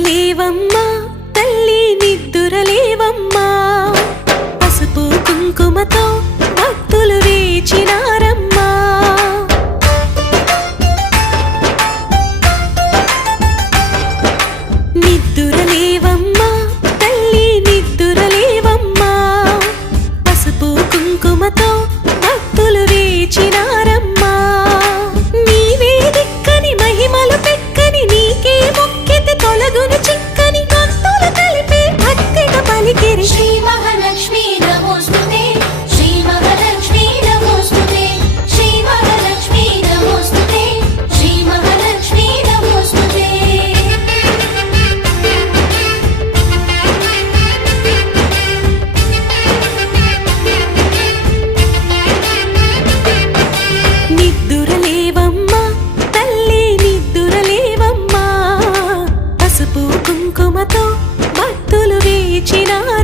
నిద్దురలేవమ్మా తల్లి నిద్దురలేవమ్మా పసుపు కుంకుమతో భక్తులు వేచినారమ్మా నిద్దురలేవమ్మా తల్లి నిద్దురలేవమ్మా పసుపు కుంకుమతో భక్తులు వేచినారమ్మా నీవే దిక్కని మహిమలు పెక్కని నీకే మొక్కితే తొలగును చిక్కని భక్తులు కలిపే భక్తిగా పలికిరి శ్రీ మహాలక్ష్మీ నమోస్తుతే శ్రీ మహాలక్ష్మీ నమోస్తుతే శ్రీ మహాలక్ష్మీ నమోస్తుతే శ్రీ మహాలక్ష్మీ నమోస్తుతే నిద్దురలేవమ్మా తల్లి నిద్దురలేవమ్మా పసుపు కుంకుమతో భక్తులు వేచినారమ్మా